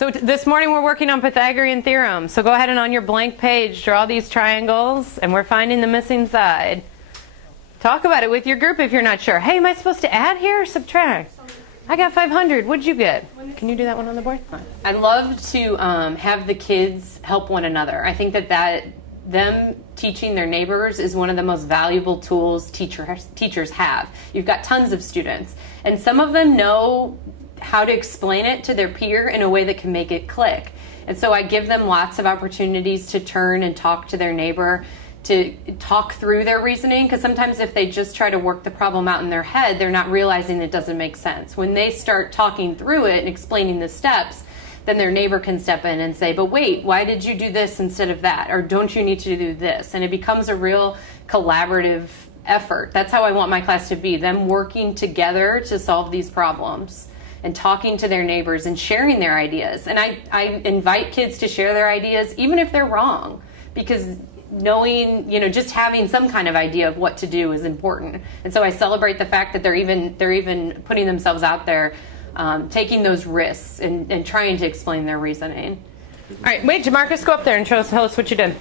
So this morning we're working on Pythagorean theorem. So go ahead and on your blank page, draw these triangles, and we're finding the missing side. Talk about it with your group if you're not sure. Hey, am I supposed to add here or subtract? I got 500. What'd you get? Can you do that one on the board? I love to have the kids help one another. I think that them teaching their neighbors is one of the most valuable tools teachers have. You've got tons of students, and some of them know how to explain it to their peer in a way that can make it click. And so I give them lots of opportunities to turn and talk to their neighbor, to talk through their reasoning, because sometimes if they just try to work the problem out in their head, they're not realizing it doesn't make sense. When they start talking through it and explaining the steps, then their neighbor can step in and say, but wait, why did you do this instead of that? Or don't you need to do this? And it becomes a real collaborative effort. That's how I want my class to be, them working together to solve these problems and talking to their neighbors and sharing their ideas. And I invite kids to share their ideas, even if they're wrong, because knowing, just having some kind of idea of what to do is important. And so I celebrate the fact that they're even putting themselves out there, taking those risks and trying to explain their reasoning. All right, wait, Jamarcus, go up there and tell us what you did.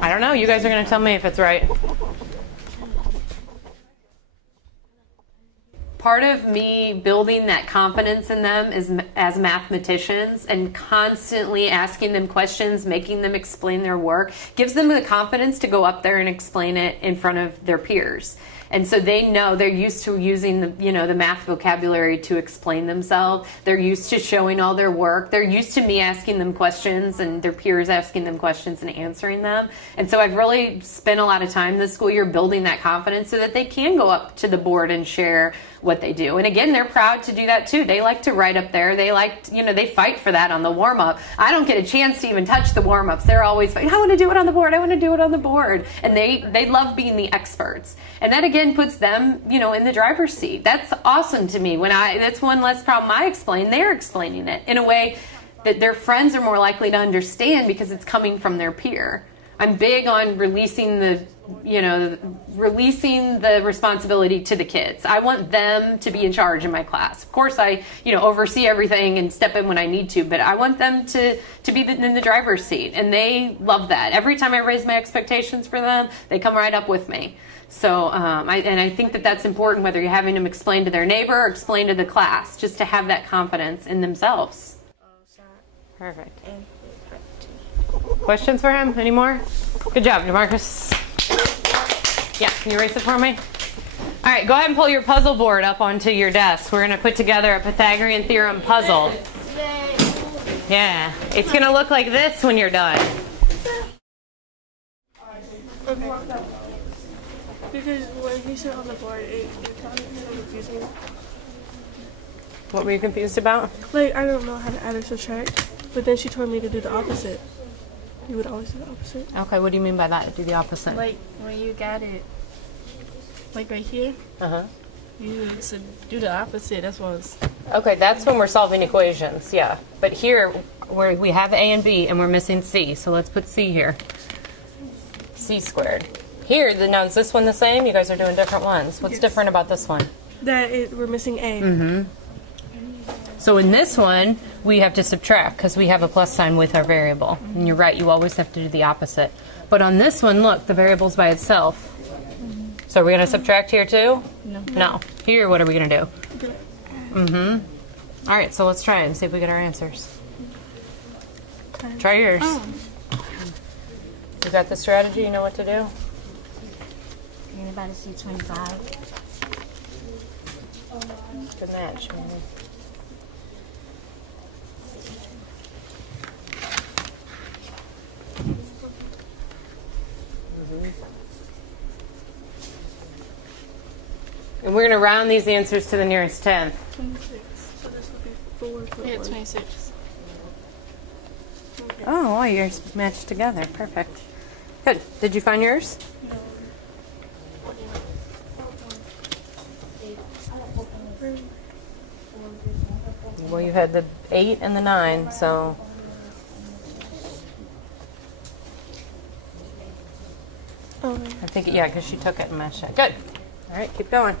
I don't know. You guys are going to tell me if it's right. Part of me building that confidence in them is as mathematicians, and constantly asking them questions, making them explain their work, gives them the confidence to go up there and explain it in front of their peers. And so they know, they're used to using the math vocabulary to explain themselves. They're used to showing all their work. They're used to me asking them questions and their peers asking them questions and answering them. And so I've really spent a lot of time this school year building that confidence so that they can go up to the board and share what they do. And again, they're proud to do that too. They like to write up there. They like, they fight for that on the warm-up. I don't get a chance to even touch the warm-ups. They're always fighting, I want to do it on the board. I want to do it on the board. And they love being the experts. And that again puts them, in the driver's seat. That's awesome to me. That's one less problem I explain. They're explaining it in a way that their friends are more likely to understand because it's coming from their peer. I'm big on releasing the responsibility to the kids. I want them to be in charge in my class. Of course, I, oversee everything and step in when I need to, but I want them to be in the driver's seat, and they love that. Every time I raise my expectations for them, they come right up with me. So, I think that that's important, whether you're having them explain to their neighbor or explain to the class, just to have that confidence in themselves. Perfect. Questions for him? Any more? Good job, Marcus. Yeah, can you erase it for me? All right, go ahead and pull your puzzle board up onto your desk. We're going to put together a Pythagorean theorem puzzle. Yeah, it's going to look like this when you're done. Okay. Because when he said on the board, it sounded so confusing. What were you confused about? Like, I don't know how to add or subtract, but then she told me to do the opposite. You would always do the opposite. Okay, what do you mean by that? Do the opposite? Like, when you got it, like right here, you should do the opposite. That's what was... Okay, that's when we're solving equations, yeah. But here, we have A and B, and we're missing C, so let's put C here. C squared. Here, now is this one the same? You guys are doing different ones. What's different about this one? That we're missing A. Mm-hmm. So in this one, we have to subtract because we have a plus sign with our variable. And you're right, you always have to do the opposite. But on this one, look, the variable's by itself. So are we going to subtract here too? No. No. Here, what are we going to do? Mm-hmm. All right, so let's try it and see if we get our answers. Okay. Try yours. You got the strategy? You know what to do? Anybody see 25? Good match. And we're going to round these answers to the nearest 10th. 26. So this would be 4. Yeah, 26. Okay. Oh, well, yours matched together. Perfect. Good. Did you find yours? No. Well, you had the 8 and the 9, so... I think, yeah, because she took it and matched it. Good. All right, keep going.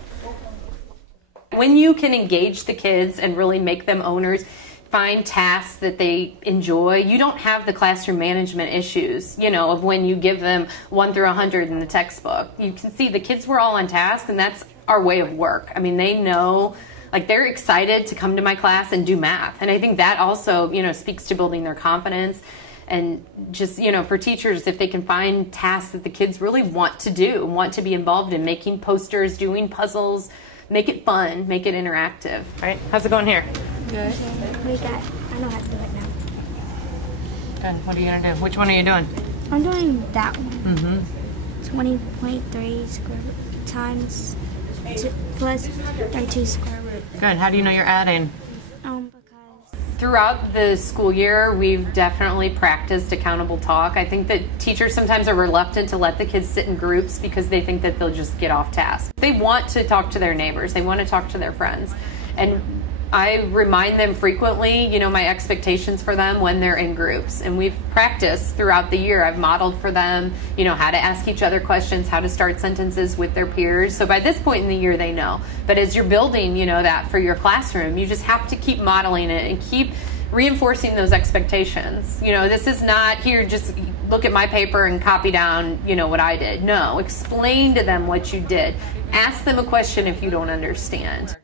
When you can engage the kids and really make them owners, find tasks that they enjoy, you don't have the classroom management issues, you know, of when you give them 1 through 100 in the textbook. You can see the kids were all on task, and that's our way of work. I mean, they know, like, they're excited to come to my class and do math. And I think that also, you know, speaks to building their confidence. And just, you know, for teachers, if they can find tasks that the kids really want to do, want to be involved in, making posters, doing puzzles, make it fun, make it interactive. All right, how's it going here? Good. I know how to do it now. Good. What are you going to do? Which one are you doing? I'm doing that one. Mm-hmm. 20.3 square root times 2 plus 32 square root. Good. How do you know you're adding? Because Throughout the school year, we've definitely practiced accountable talk. I think that teachers sometimes are reluctant to let the kids sit in groups because they think that they'll just get off task. They want to talk to their neighbors. They want to talk to their friends. And I remind them frequently, you know, my expectations for them when they're in groups. And we've practiced throughout the year. I've modeled for them, you know, how to ask each other questions, how to start sentences with their peers. So by this point in the year, they know. But as you're building, you know, that for your classroom, you just have to keep modeling it and keep reinforcing those expectations. You know, this is not here, just look at my paper and copy down, you know, what I did. No, explain to them what you did. Ask them a question if you don't understand.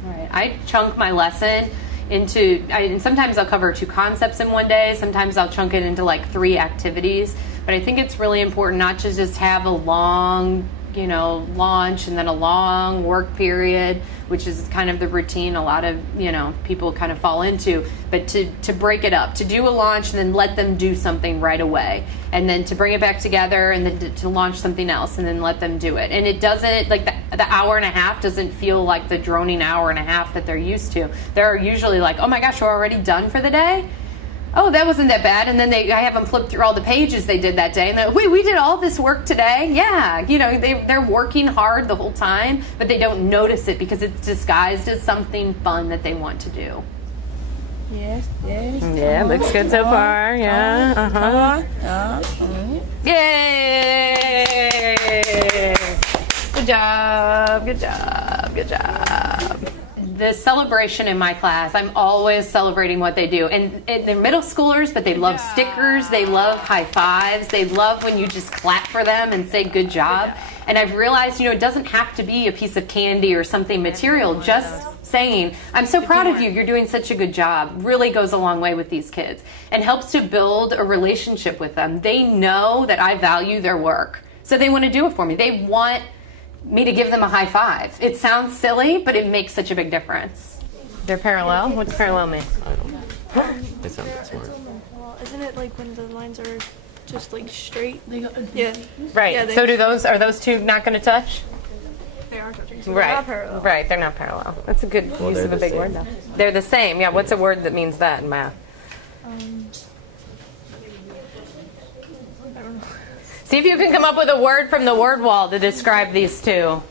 Right. I chunk my lesson into, and sometimes I'll cover 2 concepts in one day, sometimes I'll chunk it into like 3 activities, but I think it's really important not to just have a long, you know, launch and then a long work period, which is kind of the routine a lot of, you know, people kind of fall into, but to break it up, to do a launch and then let them do something right away, and then to bring it back together and then to launch something else and then let them do it. And it doesn't, like the hour and a half doesn't feel like the droning hour and a half that they're used to. They're usually like, oh my gosh, we're already done for the day? Oh, that wasn't that bad. And then I have them flip through all the pages they did that day. And they're, wait, we did all this work today? Yeah. You know, they're working hard the whole time, but they don't notice it because it's disguised as something fun that they want to do. Yes. Yeah, looks good so far. Yeah. Yay! Good job. Good job. Good job. The celebration in my class, I'm always celebrating what they do. And they're middle schoolers, but they love stickers. They love high fives. They love when you just clap for them and say good job. And I've realized, you know, it doesn't have to be a piece of candy or something material. Just saying, I'm so proud of you. You're doing such a good job. Really goes a long way with these kids and helps to build a relationship with them. They know that I value their work. So they want to do it for me. They want me to give them a high five. It sounds silly, but it makes such a big difference. They're parallel? What's parallel mean? I don't know. It sounds smart. Well, isn't it like when the lines are just like straight? Yeah. Right. Yeah, so are those 2 not going to touch? They are touching. So Right. they're not parallel. Right, they're not parallel. That's a good use of a big word, though. They're the same. Yeah, what's a word that means that in math? I don't know. See if you can come up with a word from the word wall to describe these 2.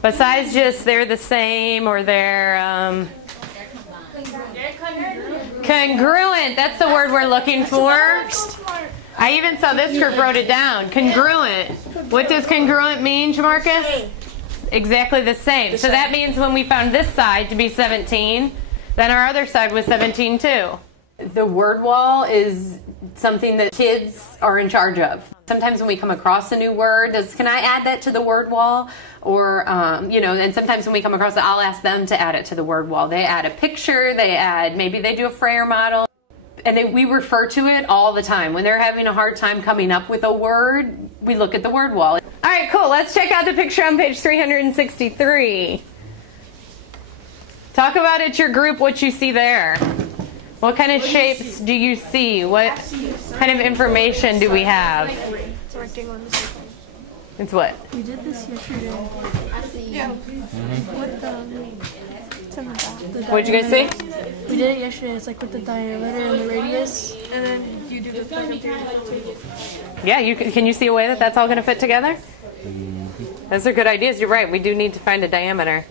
Besides just they're the same or they're congruent. That's the word we're looking for. I even saw this group wrote it down. Congruent. What does congruent mean, Jamarcus? Exactly the same. So that means when we found this side to be 17, then our other side was 17 too. The word wall is something that kids are in charge of. Sometimes when we come across a new word, can I add that to the word wall? Or, you know, and sometimes when we come across it, I'll ask them to add it to the word wall. They add a picture, maybe they do a Frayer model. And we refer to it all the time. When they're having a hard time coming up with a word, we look at the word wall. All right, cool. Let's check out the picture on page 363. Talk about at your group what you see there. What kind of shapes do you see? What kind of information do we have? It's a rectangle in the circle. It's what? We did this yesterday. Yeah. With the What'd you guys see? We did it yesterday. It's like with the diameter and the radius, and then you do the too. Yeah, can you see a way that that's all going to fit together? Those are good ideas. You're right. We do need to find a diameter.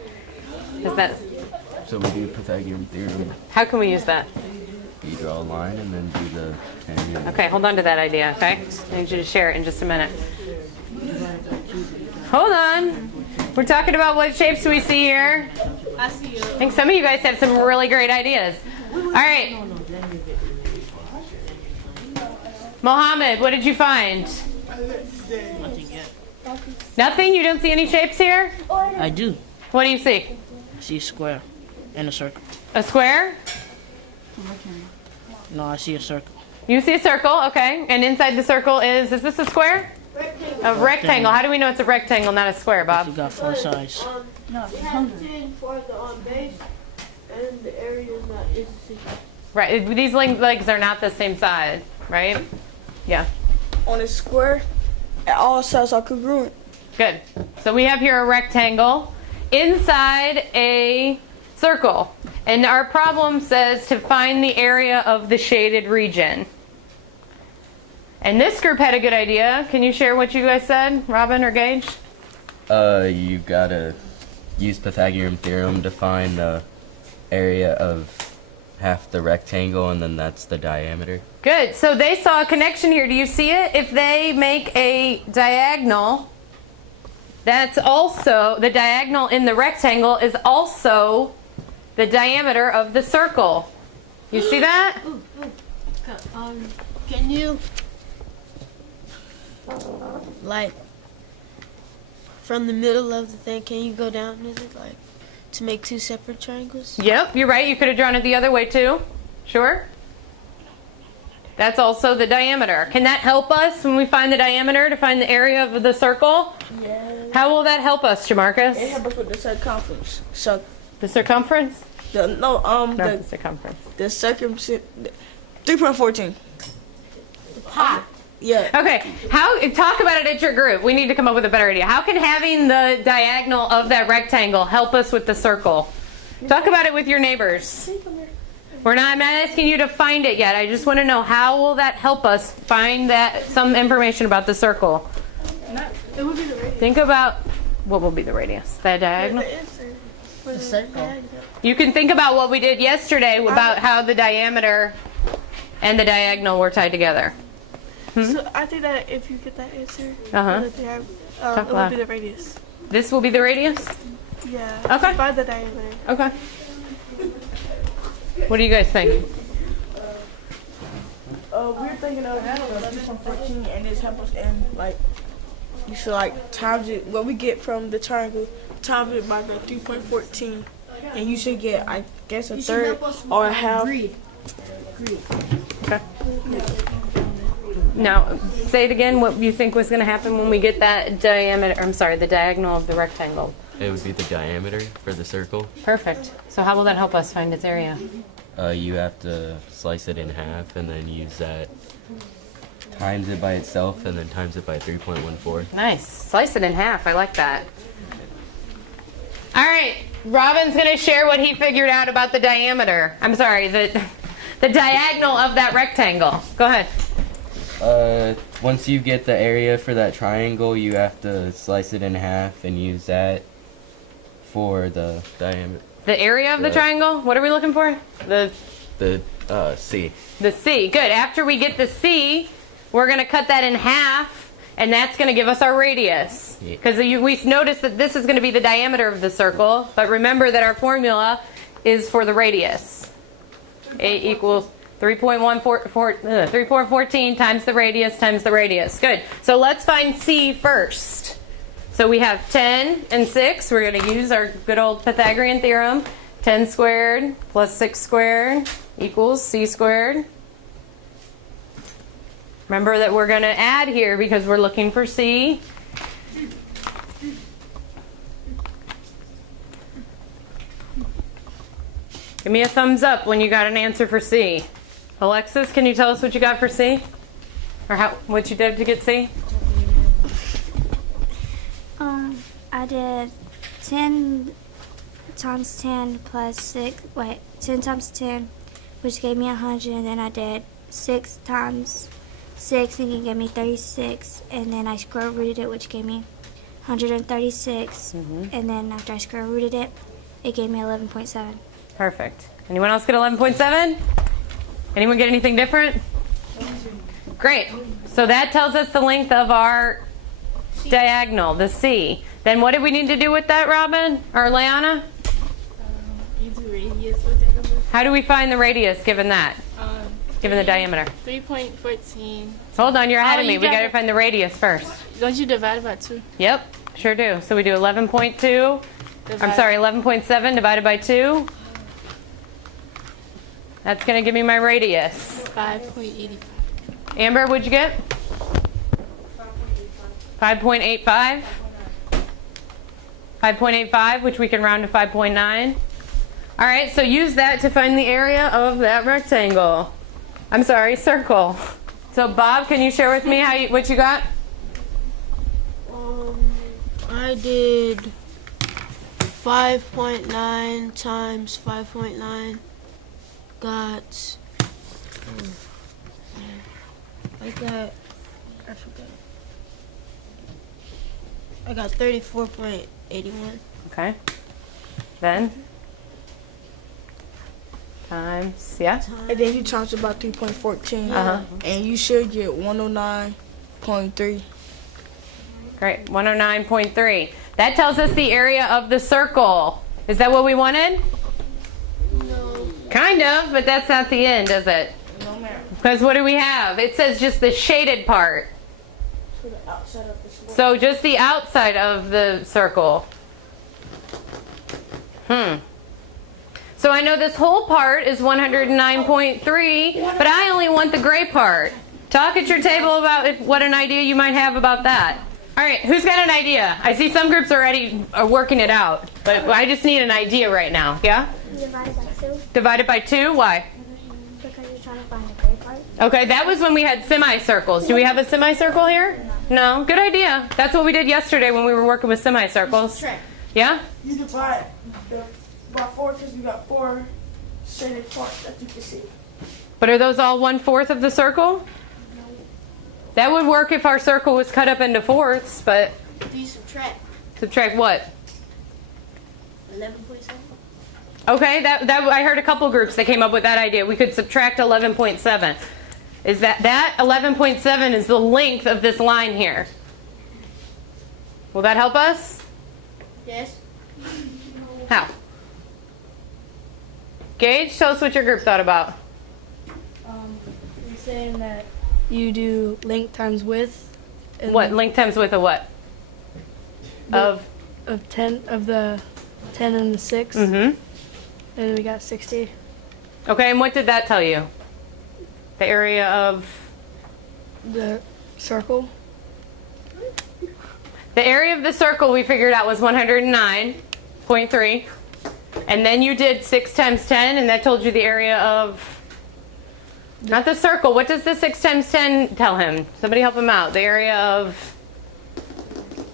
So we do Pythagorean theorem. How can we use that? You draw a line and then do the tangent. Okay, hold on to that idea, okay? I need you to share it in just a minute. Hold on. We're talking about what shapes we see here. I see you. I think some of you guys have some really great ideas. All right. Mohammed, what did you find? Nothing yet. Nothing? You don't see any shapes here? I do. What do you see? I see a square and a circle. A square? No, I see a circle. You see a circle, okay. And inside the circle is this a square? Rectangle. A rectangle. How do we know it's a rectangle, not a square, Bob? You got 4 sides. No, it has 10 for the base, and the area is not is the same. Right. These legs are not the same side, right? Yeah. On a square, all sides are congruent. Good. So we have here a rectangle inside a circle. And our problem says to find the area of the shaded region. And this group had a good idea. Can you share what you guys said, Robin or Gage? You gotta use Pythagorean theorem to find the area of half the rectangle, and then that's the diameter. Good. So they saw a connection here. Do you see it? If they make a diagonal, that's also, the diagonal in the rectangle is also the diameter of the circle. You see that? Can you, like, from the middle of the thing, can you go down, is it like, to make 2 separate triangles? Yep, you're right. You could have drawn it the other way too. Sure. That's also the diameter. Can that help us when we find the diameter to find the area of the circle? Yes. How will that help us, Jamarcus? It helps us with the circumference. So, The circumference? Not the circumference. the circumference, 3.14. Yeah. Okay, talk about it at your group. We need to come up with a better idea. How can having the diagonal of that rectangle help us with the circle? Talk about it with your neighbors. I'm not asking you to find it yet. I just want to know, how will that help us find some information about the circle? It would be the radius. Think about what will be the radius. The diagonal? The circle. You can think about what we did yesterday about how the diameter and the diagonal were tied together. So I think that if you get that answer, Uh-huh. it will be the radius. This will be the radius? Yeah. Okay. By the diameter. Okay. What do you guys think? We're thinking of 3.14, and this helps us in, like, you should, like, times it, what we get from the triangle, times it by the 3.14, and you should get, I guess, a third or a half. Okay. Now, say it again, what you think was going to happen when we get that the diagonal of the rectangle. It would be the diameter for the circle. Perfect. So how will that help us find its area? You have to slice it in half and then use that, times it by itself, and then times it by 3.14. Nice. Slice it in half. I like that. All right. Robin's going to share what he figured out about the diameter. I'm sorry, the diagonal of that rectangle. Go ahead. Once you get the area for that triangle, you have to slice it in half and use that for the diameter. The area of the triangle? What are we looking for? The C. The C. Good. After we get the C, we're going to cut that in half, and that's going to give us our radius. Because we noticed that this is going to be the diameter of the circle, but remember that our formula is for the radius. A equals 3.14 times the radius times the radius. Good. So let's find C first. So we have 10 and 6. We're going to use our good old Pythagorean theorem. 10 squared plus 6 squared equals C squared. Remember that we're going to add here because we're looking for C. Give me a thumbs up when you got an answer for C. Alexis, can you tell us what you got for C? Or what you did to get C? I did 10 times 10 plus 6, 10 times 10, which gave me 100, and then I did 6 times 6, and it gave me 36, and then I square rooted it, which gave me 136, and then after I square rooted it, it gave me 11.7. Perfect. Anyone else get 11.7? Anyone get anything different? Great. So that tells us the length of our diagonal, the C. Then what do we need to do with that, Robin or Leanna? use the radius with that number. How do we find the radius given that? Given the diameter? 3.14. Hold on, you're ahead of me. you We got got to it. find the radius first. Don't you divide it by 2? Yep, sure do. So we do 11.2. I'm sorry, 11.7 divided by 2. That's going to give me my radius. 5.85. Amber, what'd you get? 5.85. 5.85, which we can round to 5.9. All right, so use that to find the area of that rectangle. I'm sorry, circle. So Bob, can you share with me what you got? I did 5.9 times 5.9 got I got 34.81. Okay. Then times, yeah. And then you times about 3.14. Uh-huh. And you should get 109.3. Great, 109.3. That tells us the area of the circle. Is that what we wanted? No. Kind of, but that's not the end, is it? No, ma'am. Because what do we have? It says just the shaded part. To the outside of the square. So just the outside of the circle. So I know this whole part is 109.3, but I only want the gray part. Talk at your table about what an idea you might have about that. All right, who's got an idea? I see some groups already are working it out, but I just need an idea right now. Yeah? Divided by 2 Divided by 2? Why? because you're trying to find the gray part. Okay, that was when we had semicircles. Do we have a semicircle here? No. Good idea. That's what we did yesterday when we were working with semicircles. Yeah? You divide by 4 because you got 4 shaded parts that you can see. But are those all 1/4 of the circle? That would work if our circle was cut up into fourths, but Do you subtract subtract what? 11.7? Okay, that I heard a couple groups that came up with that idea. We could subtract 11.7. Is that 11.7 is the length of this line here? Will that help us? Yes. How? Gage, tell us what your group thought about. You're saying that you do length times width. And What length times width of what? Of 10 of the 10 and the 6, mm-hmm. and we got 60. Okay, and what did that tell you? The area of The circle. the area of the circle we figured out was 109.3. And then you did 6 times 10, and that told you the area of, not the circle. What does the 6 times 10 tell him? Somebody help him out. The area of,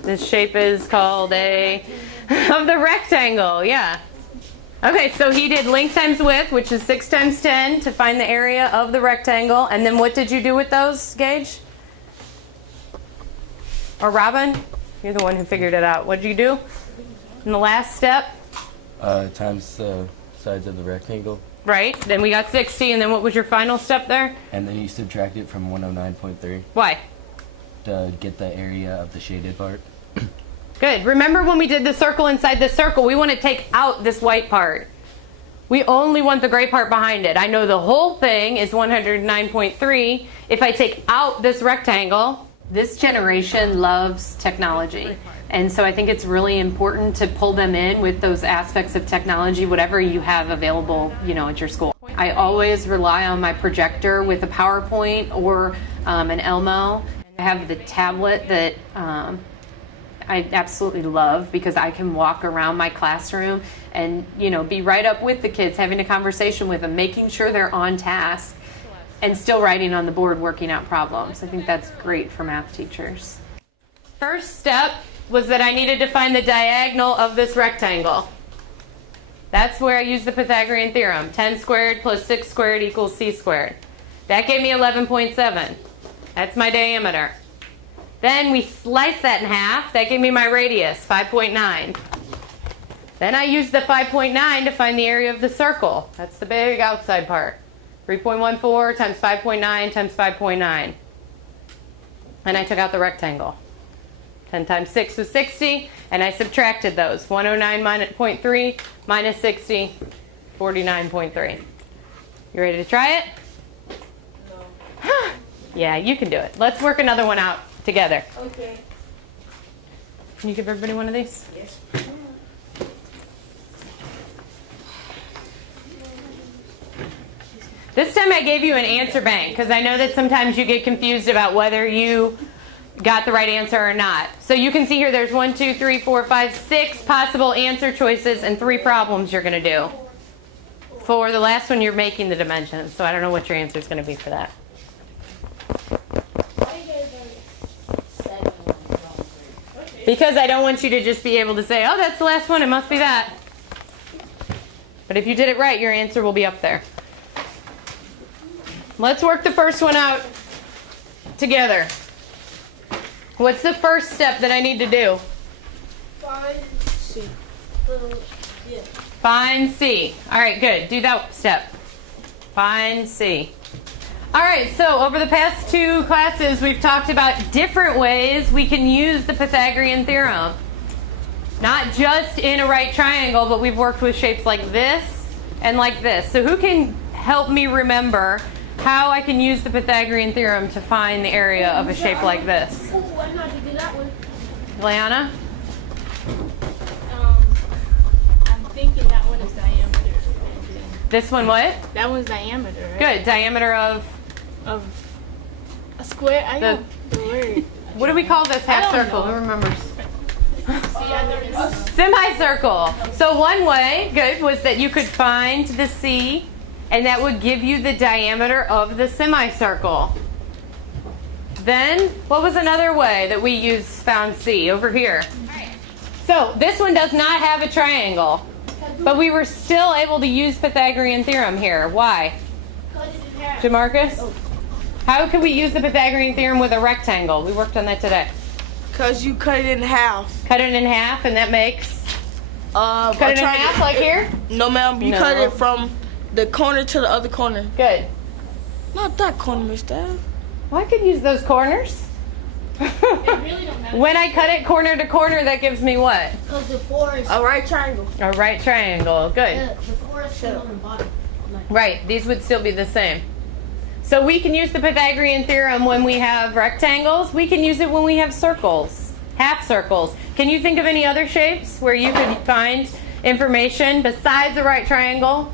this shape is called of the rectangle, yeah. Okay, so he did length times width, which is 6 times 10 to find the area of the rectangle. And then what did you do with those, Gage? Or Robin? You're the one who figured it out. What did you do in the last step? Times the sides of the rectangle. Right, then we got 60, and then what was your final step there? And then you subtract it from 109.3 Why? to get the area of the shaded part. Good. Remember when we did the circle inside the circle, we want to take out this white part. We only want the gray part behind it. I know the whole thing is 109.3. If I take out this rectangle, this generation loves technology. And so I think it's really important to pull them in with those aspects of technology, whatever you have available, at your school. I always rely on my projector with a PowerPoint or an Elmo. I have the tablet that I absolutely love because I can walk around my classroom and, be right up with the kids, having a conversation with them, making sure they're on task and still writing on the board, working out problems. I think that's great for math teachers. First step was that I needed to find the diagonal of this rectangle. That's where I used the Pythagorean theorem. 10 squared plus 6 squared equals c squared. That gave me 11.7. That's my diameter. Then we sliced that in half. That gave me my radius, 5.9. Then I used the 5.9 to find the area of the circle. That's the big outside part. 3.14 times 5.9 times 5.9. And I took out the rectangle. 10 times 6 was 60, and I subtracted those. 109.3 minus 60 49.3. You ready to try it? No. Yeah, you can do it. Let's work another one out together. Okay. Can you give everybody one of these? Yes. This time I gave you an answer bank because I know that sometimes you get confused about whether you got the right answer or not. So you can see here there's 1, 2, 3, 4, 5, 6 possible answer choices and 3 problems you're going to do. For the last one, you're making the dimensions, so I don't know what your answer is going to be for that. Because I don't want you to just be able to say, oh, that's the last one, it must be that. But if you did it right, your answer will be up there. Let's work the first one out together. What's the first step that I need to do? Find C. Yeah. Find C. All right, good. Do that step. Find C. All right, so over the past 2 classes, we've talked about different ways we can use the Pythagorean theorem. Not just in a right triangle, but we've worked with shapes like this and like this. So who can help me remember how I can use the Pythagorean theorem to find the area of a shape like this? Oh, I know how to do that one. Leanna? I'm thinking that one is diameter. This one what? That one's diameter, right? Good. Diameter of A square. I know the word. what do we call this half I don't circle? know. Who remembers? See, I noticed. Semicircle. So one way, good, was that you could find the C, and that would give you the diameter of the semicircle. Then, what was another way that we used found C? Over here. So this one does not have a triangle, but we were still able to use Pythagorean theorem here. Why? Jamarcus? How could we use the Pythagorean theorem with a rectangle? We worked on that today. Because you cut it in half. Cut it in half, and that makes... cut it in half, like here? No, ma'am. You No. cut it from the corner to the other corner. Good. Not that corner, Miss Dad. Well, I could use those corners. When I cut it corner to corner, that gives me what? Because the 4 is A right triangle. A right triangle. Good. the 4 is still on the bottom. Right. These would still be the same. So we can use the Pythagorean theorem when we have rectangles. We can use it when we have circles, half circles. Can you think of any other shapes where you could find information besides a right triangle?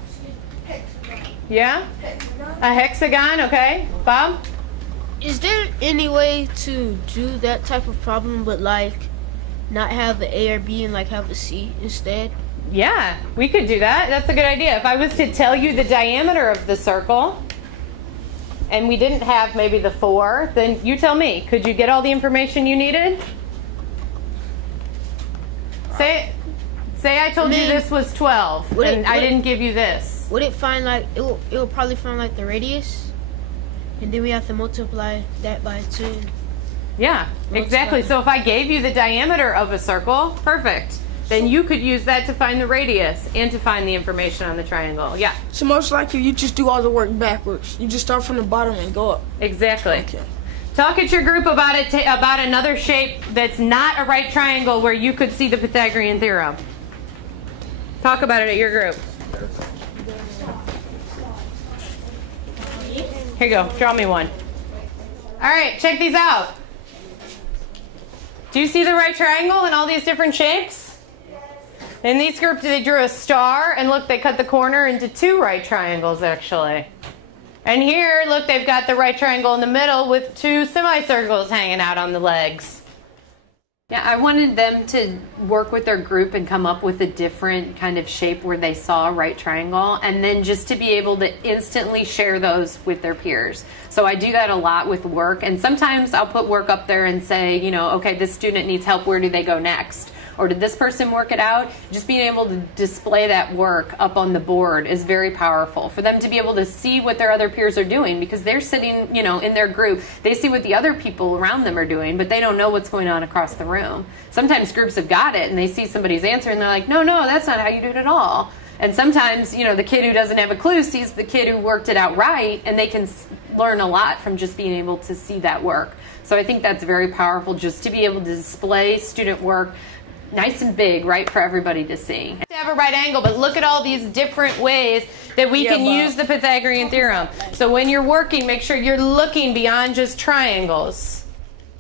Yeah? A hexagon, okay. Bob? Is there any way to do that type of problem but like not have the A or B and like have the C instead? Yeah, we could do that. That's a good idea. If I was to tell you the diameter of the circle and we didn't have maybe the 4, then you tell me. Could you get all the information you needed? Say I told you this was 12 and I didn't give you this. Would it find like it will probably find like the radius, and then we have to multiply that by 2. Yeah, exactly. So if I gave you the diameter of a circle, perfect. Then you could use that to find the radius and to find the information on the triangle. Yeah, So most likely you just do all the work backwards. You just start from the bottom and go up. exactly. Okay. Talk at your group about it about another shape that's not a right triangle where you could see the Pythagorean theorem. Talk about it at your group. Here you go. Draw me one. All right, check these out. Do you see the right triangle in all these different shapes? In these groups, they drew a star, and look, they cut the corner into 2 right triangles, actually. And here, look, they've got the right triangle in the middle with 2 semicircles hanging out on the legs. Yeah, I wanted them to work with their group and come up with a different kind of shape where they saw a right triangle, and then just to be able to instantly share those with their peers. So I do that a lot with work, and sometimes I'll put work up there and say, you know, okay, this student needs help, where do they go next? Or did this person work it out? Just being able to display that work up on the board is very powerful for them to be able to see what their other peers are doing, because they're sitting, you know, in their group. They see what the other people around them are doing, but they don't know what's going on across the room. Sometimes groups have got it and they see somebody's answer and they're like, no, that's not how you do it at all. And sometimes, you know, the kid who doesn't have a clue sees the kid who worked it out right, and they can learn a lot from just being able to see that work. So I think that's very powerful, just to be able to display student work nice and big, right, for everybody to see. have a right angle, but look at all these different ways that we can use the Pythagorean theorem. So when you're working, make sure you're looking beyond just triangles.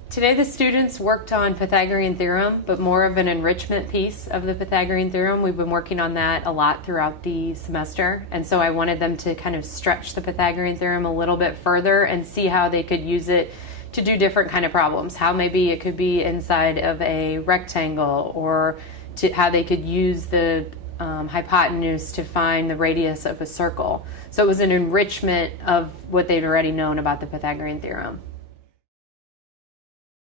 Today the students worked on Pythagorean theorem, but more of an enrichment piece of the Pythagorean theorem. We've been working on that a lot throughout the semester, and so I wanted them to kind of stretch the Pythagorean theorem a little bit further and see how they could use it to do different kind of problems. How maybe it could be inside of a rectangle, or how they could use the hypotenuse to find the radius of a circle. So it was an enrichment of what they'd already known about the Pythagorean theorem.